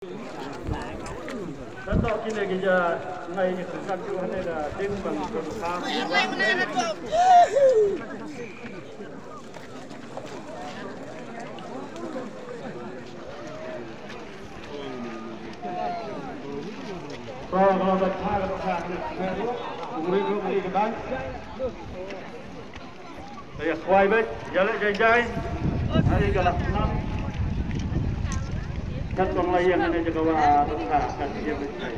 Kan tak kini kerja ngai sesuatu tu hanya dah tim bang produksi. Kalau dah thang dah thang ni, mungkin kedai. Saya kuai bet, jalan jai. Hari galak enam. Kan lain yang ada juga wah kan dia betul.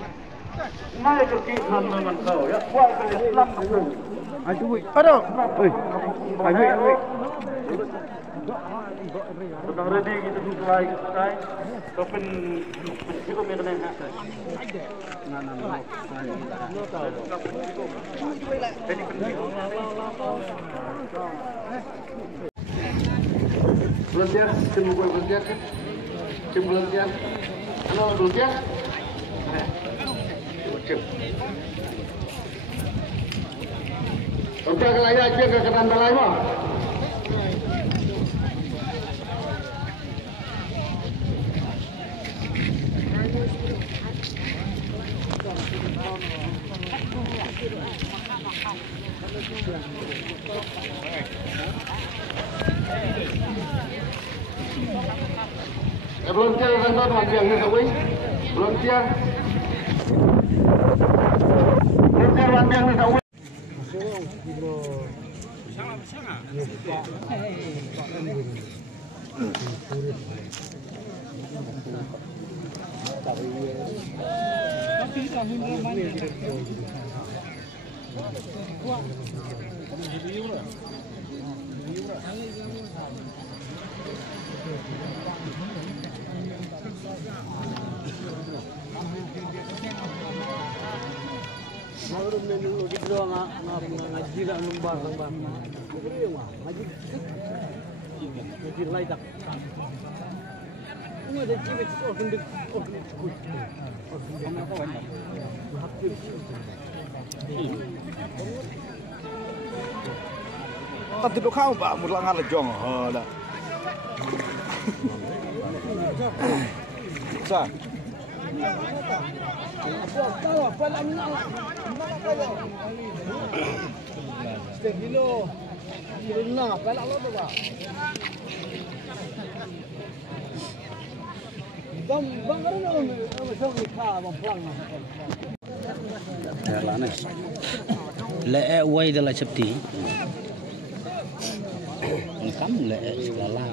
Mai ke kihan memang kau ya kuat ke Islam tu. Aduh, aduh. Oi. Aduh. Sudah ready kita mulai selesai. Kapan kita mesti nak ha. Jadi volunteer, temu volunteer. Tim volunteer. Halo volunteer. Tim. Untuk kelaya aja ke kedan balai mah. Volunteer kantor Wantiang ni Sawi. Volunteer Wantiang ni Sawi. Baru menu gitu ngaji lah lembar. Ngaji lain tak. Ini ada ciri gendut kuit. Tadi tu kau pak mulangan lejong, dah. Sah. Step dulu. Dulu pelak lo tu pak. Bang kerana macam ni kah bang pelang. Lana. Le way dalam cepti. Kamu le segala.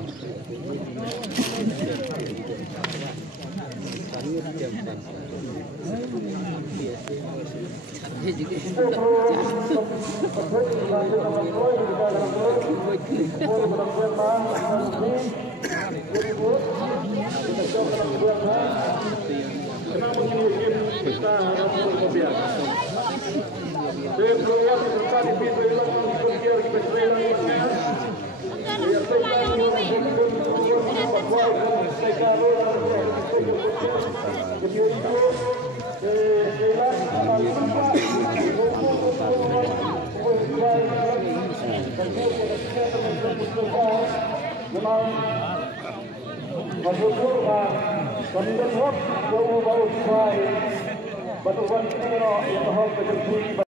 Batu-batu yang